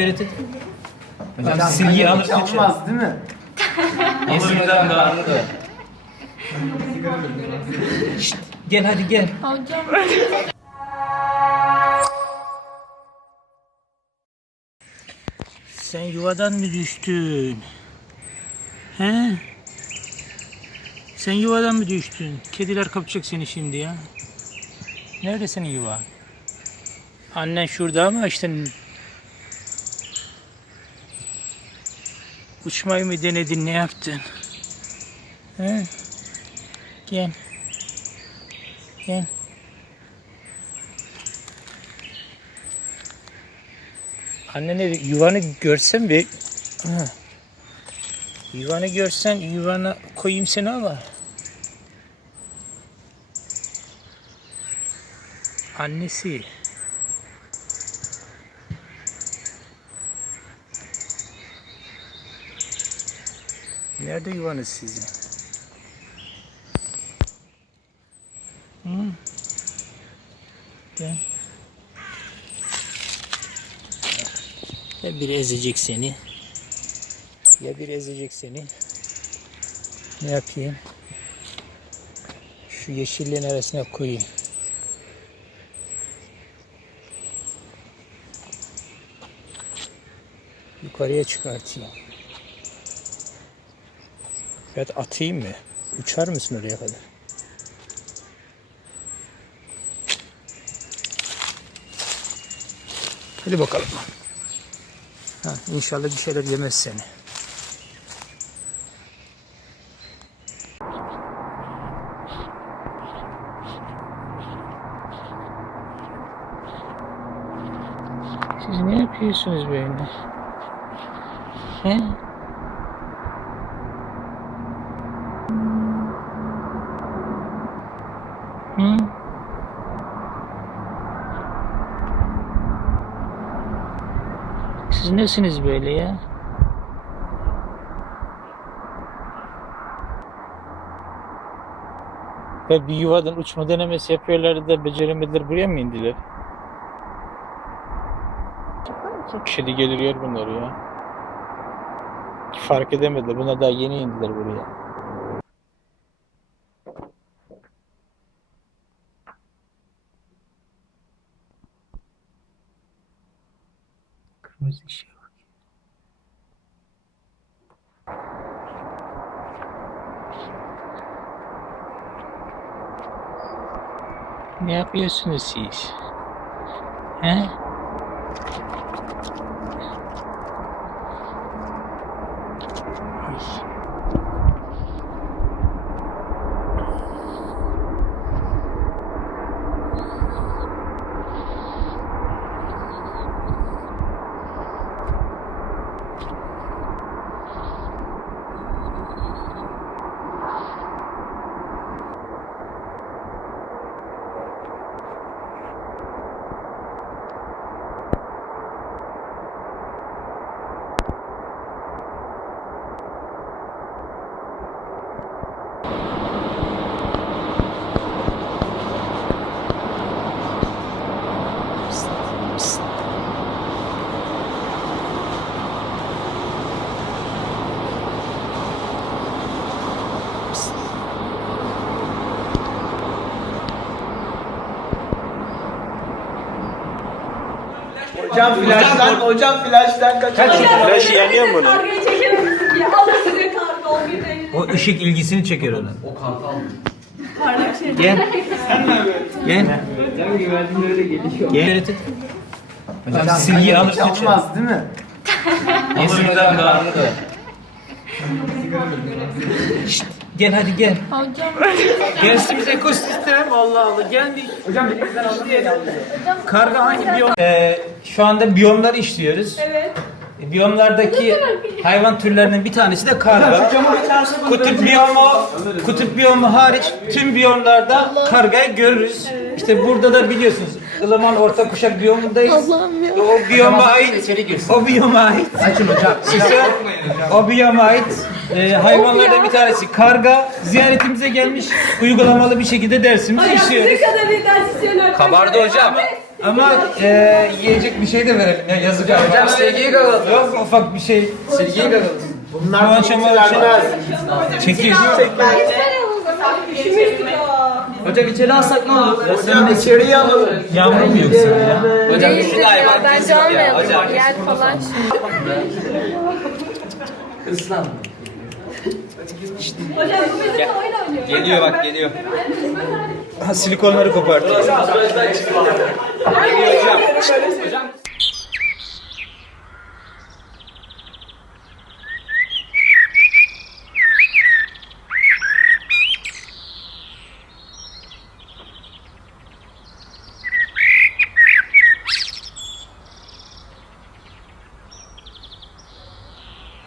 Öğretin. Hocam silgiyi alıp kaçın. Olmaz değil mi? Yesin hocam karnı da. Şşt, gel hadi gel. Hocam. Sen yuvadan mı düştün? He? Sen yuvadan mı düştün? Kediler kapacak seni şimdi ya. Nerede senin yuva? Annen şurada ama işte uçmayı mı denedin ne yaptın? He? Gel. Gel. Annene yuvanı görsen bir yuvanı görsen yuvana koyayım seni ama annesi Nerede yuvanız sizin? Gel. Ya biri ezecek seni. Ya biri ezecek seni. Ne yapayım? Şu yeşilliğin arasına koyayım. Yukarıya çıkartayım. Da atayım mı? Uçar mısın oraya kadar? Hadi bakalım. Ha, inşallah bir şeyler yemez seni. Siz ne yapıyorsunuz böyle? He? Hı? Siz nesiniz böyle ya? Ve bir yuvadan uçma denemesi yapıyorlardı da beceremediler buraya mı indiler? Kedi gelir yer bunları ya. Fark edemediler. Bunlar daha yeni indiler buraya. Kırmızı ışığa bak. Ne yapıyorsunuz siz? He? Hocam flash'tan, hocam flash'tan kaçın. Flaşı yanıyor mu bunun? Kargayı çekemezsin diye. Alır size karga o bir değil. O ışık ilgisini çeker onun. Parlak şey. Gel. Gel. Gel. Öğretin. Hocam silgiyi alıp kaçın. Olmaz değil mi? Yesin hocam karnı da. Şşt, gel hadi gel. Hocam. Gelsin ekosistem Allah Allah geldik. Hocam elimizden alın Karga hangi biyom? Ee, şu anda biyomları işliyoruz. Evet. Biyomlardaki hayvan türlerinden bir tanesi de karga. Kutup biyomu, kutup biyomu hariç tüm biyomlarda kargayı görürüz. İşte burada da biliyorsunuz ılıman orta kuşak biyomundayız. O biyoma ait, o biyoma ait. Açın hocam. İşte o biyoma ait e, hayvanlardan bir tanesi karga. Ziyaretimize gelmiş uygulamalı bir şekilde dersimizi Hocam işliyoruz. sizin kadar bir ders. Kabardı hocam. Ama e, yiyecek bir şey de verelim ya yazık Hocam silgiyi kapatalım. Yok ufak bir şey. Silgiyi kapatalım. Bunlar Poğaça moğaça. Çekil. Hocam içeri alsak ne olur? Hocam içeriye alalım. Yağmur mu yoksa ya? Hocam Değildir şu hayvan ya, bence kesin ya. almayalım. Hocam. Yer falan şimdi. Islan. Hocam bu bizim oyun oynuyor. Geliyor bak geliyor. Ha, silikonları. Geliyor hocam. Hocam